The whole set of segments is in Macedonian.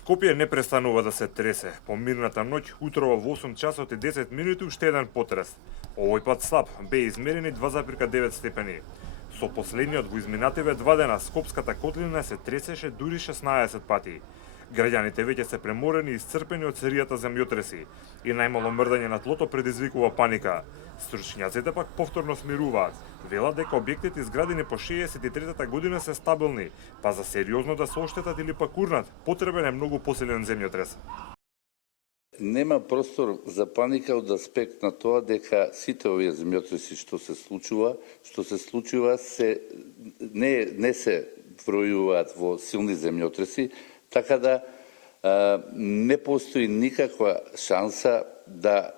Скопје не престанува да се тресе. По мирната ноќ, утрово во 8 часот и 10 минути уште еден потрес. Овој пат слаб, бе измерени 2,9 степени. Со последниот во изминативе 2 дена Скопската котлина се тресеше дури 16 пати. Граѓаните веќе се преморени и исцрпени од серијата земјотреси и најмало мрдање на тлото предизвикува паника. Стручњаците пак повторно смируваат. Велат дека објектите изградени по 63-та година се стабилни, па за сериозно да се оштетат или пак урнат, потребен е многу посилен земјотрес. Нема простор за паника од аспект на тоа дека сите овие земјотреси што се случува не се бројуваат во силни земјотреси, така да не постои никаква шанса да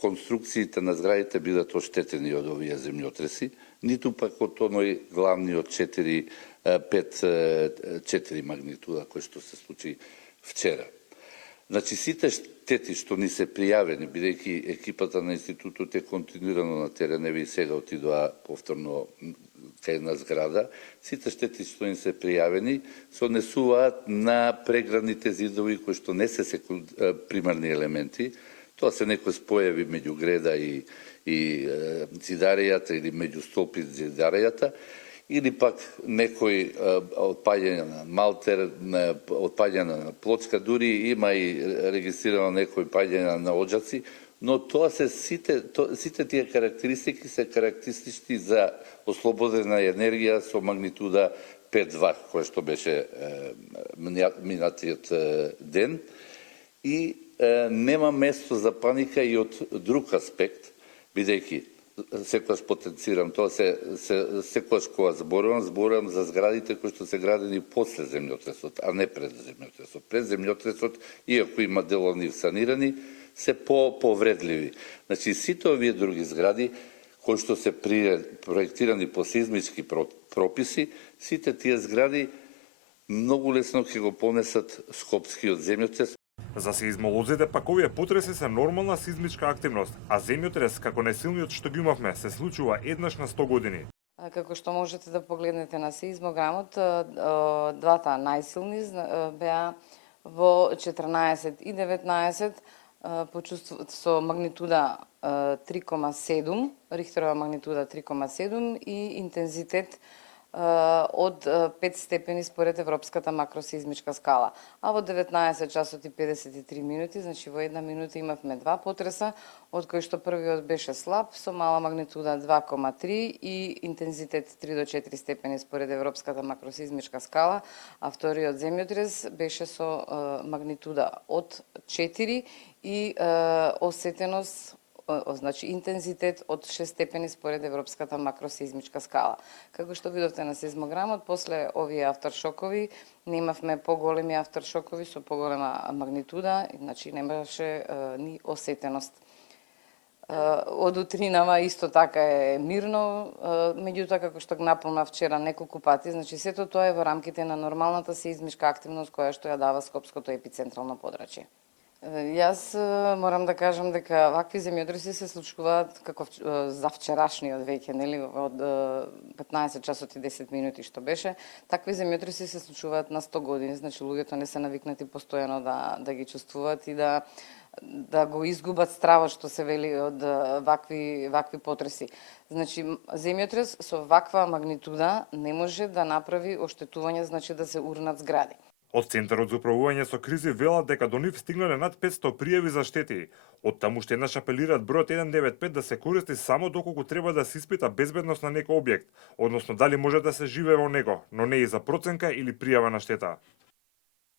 конструкциите на зградите бидат оштетени од овие земјотреси, ниту пак од оној главниот 5,4 магнитуда кој што се случи вчера. Значи, сите штети што ни се пријавени, бидејќи екипата на институтот е континуирано на терен, и сега отидоа повторно кај една зграда, сите штети што им се пријавени се однесуваат на преградните зидови кои што не се примарни елементи. Тоа се некои спојави меѓу греда и зидаријата или меѓу столпи зидаријата, или пак некој отпаѓање на малтер, отпаѓање на плочка, дури има и регистрирано некој паѓање на оџаци, но тоа се сите тие карактеристики се карактеристични за ослободена енергија со магнитуда 5,2, која што беше минатиот ден, и нема место за паника и од друг аспект, бидејќи секогаш потенцирам тоа, секогаш кога зборувам за зградите кои што се градени после земјотресот, а не пред земјотресот. Пред земјотресот, иако има дел од нив санирани, се повредливи. Значи, сите овие други згради кои што се проектирани по сеизмички прописи, сите тие згради многу лесно ќе го понесат скопскиот земјотрес. За сеизмолозите пак овие потреси се нормална сеизмичка активност, а земјотрес како најсилниот што го имавме се случува еднаш на 100 години. Како што можете да погледнете на сеизмограмот, двата најсилни беа во 14 и 19 со магнитуда 3,7, Рихтерова магнитуда 3,7 и интензитет од 5 степени според Европската макросеизмичка скала. А во 19 часот и 53 минути, значи во една минута имавме два потреса, од кои што првиот беше слаб, со мала магнитуда 2,3 и интензитет 3 до 4 степени според Европската макросеизмичка скала, а вториот земјотрес беше со магнитуда од 4 и осетеност, значи интензитет од 6 степени според Европската макросеизмичка скала. Како што видовте на сеизмограмот, после овие авторшокови немавме поголеми авторшокови со поголема магнитуда, значи немаше ни осетеност. Од утринава исто така е мирно, меѓутоа како што напомнав вчера неколку пати, значи сето тоа е во рамките на нормалната сеизмичка активност која што ја дава Скопското епицентрално подрачје. Јас морам да кажам дека вакви земјотреси се случуваат како за вчерашниот веќе, нели, од 15 часот и 10 минути што беше. Такви земјотреси се случуваат на 100 години, значи луѓето не се навикнати постојано да ги чувствуваат и да го изгубат стравот што се вели од вакви потреси. Значи, земјотрес со ваква магнитуда не може да направи оштетување, значи да се урнат згради. Од Центарот за управување со кризи велат дека до нив стигнале над 500 пријави за штети. Од таму уште еднаш апелираат бројот 195 да се користи само доколку треба да се испита безбедност на некој објект, односно дали може да се живее во него, но не и за проценка или пријава на штета.